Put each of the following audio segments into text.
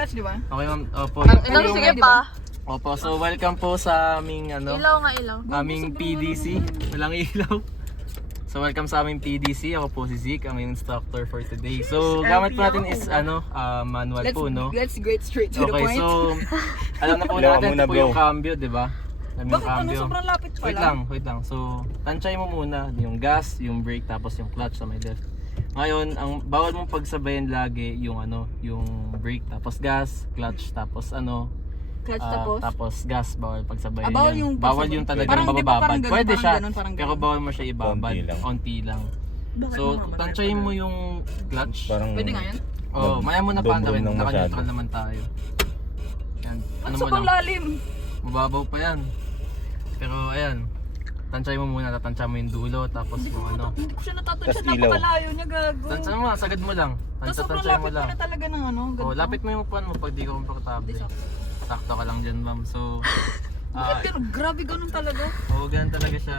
Clutch, di ba? Okay ma'am, opo. Ilaw, sige pa. Opo, so welcome po sa aming Ilaw nga, ilaw. aming PDC. Walang ilaw. So welcome sa aming PDC. Ako po si Zeke, ang instructor for today. So gamit po natin is manual po, no? Let's get straight to the Okay, point. so alam na po natin ito po yung cambio, di ba? Alam yung Bakit ano, cambio. sobrang lapit pa Wait lang. So, tansay mo muna yung gas, yung brake, tapos yung clutch sa may left. Ngayon, ang bawal mong pagsabayan lagi yung yung brake, tapos gas, clutch, tapos Clutch tapos gas, bawal pagsabayan bawal yun. yung Bawal pagsabay. yung talagang Parang, di ba, bababad. parang ganun, Pwede parang siya, ganun, parang pero ganun. bawal mo siya ibabad. Konti lang. Konti lang. Bakit So, mga tansyahin mo yung clutch. Parang Pwede nga yan? Oh, maya mo na Dum-dum paandawin. lang Naka-neutral masyado. naman tayo. Yan. Ano mo sobrang lang. lalim? Mababaw pa yan. Pero ayan, tansay mo muna, tatansya mo yung dulo, tapos yung Hindi ko siya natatansya. Tas ilaw. Napakalayo niya, gago. Tansya mo, sagad mo lang. Tapos sobrang Tansya mo lapit lang. pala talaga ng ganito. Oh, lapit mo yung upuan mo pag di ka komportable. Sakto ka lang dyan, ma'am. So, Bakit ganun? Grabe ganun talaga. ganun talaga siya.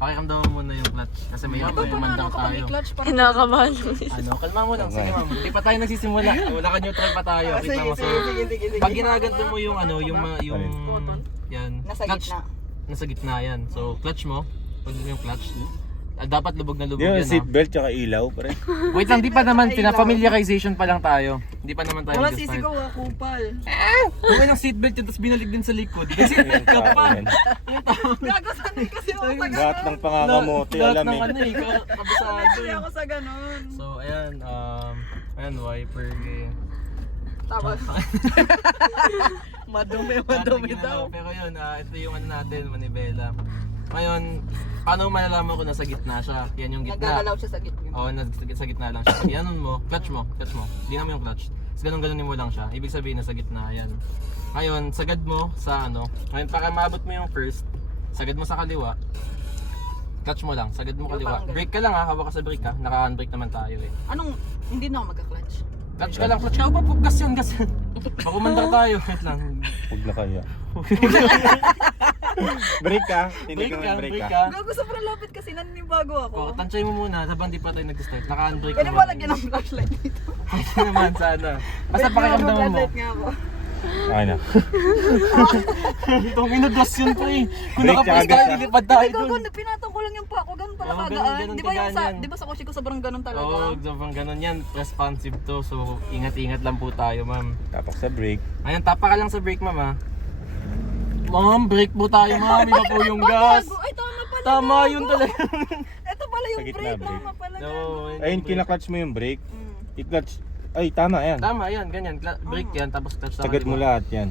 Pakiramdaman mo muna yung clutch. Kasi may Ito pa na, mandaw kapag may tayo. clutch, parang Kinakabahan mo. Kalma mo lang. Sige, ma'am. Hindi pa tayo nagsisimula. Wala ka neutral pa tayo. Kita mo. So, pag ginaganto mo yung yung yan. Nasa clutch, gitna. Nasa gitna yan. So, clutch mo. Pag yung clutch, dapat lubog na lubog Yung yan, ha? seatbelt tsaka ilaw, pre. Wait lang, di pa naman, pina-familiarization pa lang tayo. Di pa naman tayo Wala nag-start. sisigaw, kupal. Kung ng seatbelt yun, tapos binalik din sa likod. Kasi Yung ka tao pa. yan. Gago, sanay kasi ako sa Lahat ganun. ng pangangamote, alam ng eh. kabisado Sanay eh. ako sa ganun. So, ayan, wiper eh. Tapos. Madumi daw. Pero yun, ito yung natin, manibela. Ngayon, paano malalaman ko nasa gitna siya? Yan yung gitna. Nagagalaw siya sa gitna. Oo, sa gitna lang siya. Pag yanon mo, clutch mo. Hindi naman yung clutch. Tapos ganun-ganunin mo lang siya. Ibig sabihin nasa gitna, yan. Ngayon, sagad mo sa Ngayon, para maabot mo yung first, sagad mo sa kaliwa. Clutch mo lang, sagad mo kaliwa. Parang ganun. Brake ka lang ha, hawak ka sa brake ha. Naka-handbrake naman tayo eh. Hindi na ako magka-clutch. Clutch ka lang. Gas yun. Baka umandar tayo. Wait lang. Huwag na kaya. Break ka. Hindi ka mag-break ka. Gago, sobrang lapit kasi naninibago ako. Oh, tansay mo muna habang di pa tayo nag-start. Naka-handbrake Pwede ba lagyan ng flashlight dito? Pwede naman sana. Basta pakiramdaman mo. Flashlight nga ako. Okay na. Itong inagas yun po eh. Kung Break nakapos ka tayo, agad. lilipad tayo Ay, dun. gago, pinatong ko lang yung pa ako. Ganun pala Oo, kagaan. ganun Di ba yung kagaan yan. di ba sa kotse ko sobrang ganun talaga? Oo, sobrang ganun yan. Responsive to. So, ingat-ingat lang po tayo, ma'am. Tapak sa break. Ayan, tapa ka lang sa brake, ma'am ha. Ma'am, brake po tayo, ma'am. Iba po yung gas. Gago, ay tama pala. Tama yun talaga. Ito pala yung Sa gitna, brake. brake. Tama pala. No, gago. Ayun, kinaklatch mo yung brake. Mm. I-clutch. Ay, tama yan. Tama yan, ganyan. Brake yan, tapos clutch sa Sagad mo kaliwa. lahat yan.